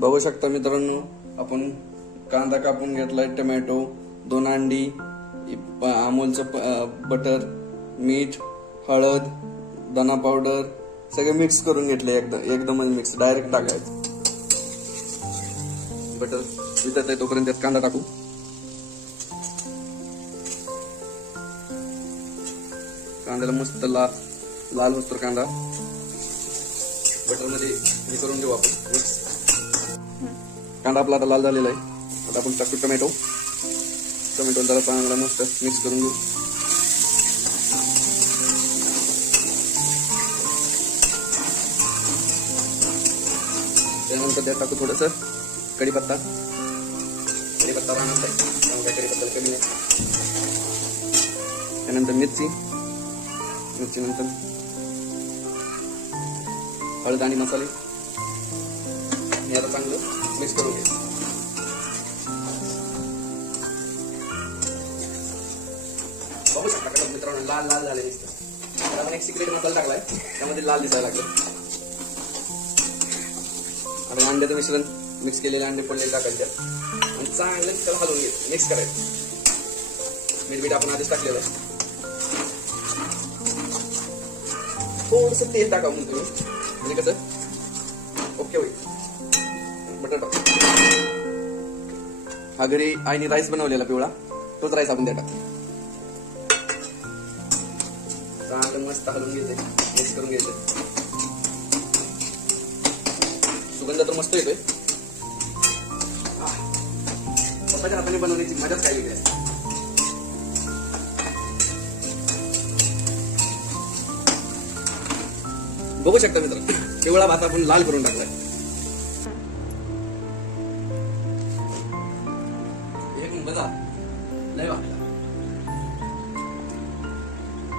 बघू शकता मित्रांनो, आपण कांदा कापून घेतलाय, टोमॅटो, 2 अंडी, अमूलचं बटर, मीठ, हळद, धना पावडर सगळं मिक्स करून घेतले. एकदमच मिक्स, डायरेक्ट टाकायचं. बटर वितळत आहे तोपर्यंत त्यात कांदा टाकू. कांद्याला मस्त लाल होतो कांदा. बटर मध्ये हे करून घेऊ आपण मिक्स. कांदा आपला आता लाल झालेला आहे. आता आपण टाकू टोमॅटो. जरा चांगला मस्त मिक्स करून घेऊ. त्यानंतर त्यात टाकू थोडस कढीपत्ता. राहणार आहे, कढीपत्ता कमी आहे. त्यानंतर मिरची नंतर हळद आणि मसाले हे आता चांगलं मिक्स करून घ्यायचं. बघू शकता मित्रांनो, लाल झाले दिसतं. आता आपण एक सिक्रेट मसाला टाकलाय, त्यामध्ये लाल दिसायला लागलं. आता अंड्याचं मिश्रण मिक्स केलेले अंडे पडलेले टाकायचे आणि चांगलं त्याला हलवून घ्यायचं, मिक्स करायचं. मीठ आपण आधीच टाकलेलं आहे. थोडस तेल टाका म्हणून तुम्ही, म्हणजे कसं ओके होईल. बटर टाक. हा घरी आईने राईस बनवलेला पिवळा, तोच राईस आपण द्या. चांगलं मस्त हलवून घ्यायचं, मिक्स करून घ्यायचं. सुगंध तर मस्त येतोय. पप्पाच्या हाताने बनवण्याची मजाच काय वेगळी आहे. बघू शकता मित्र, पिवळा भात आपण लाल करून टाकलाय. एक बघा लय वाटला.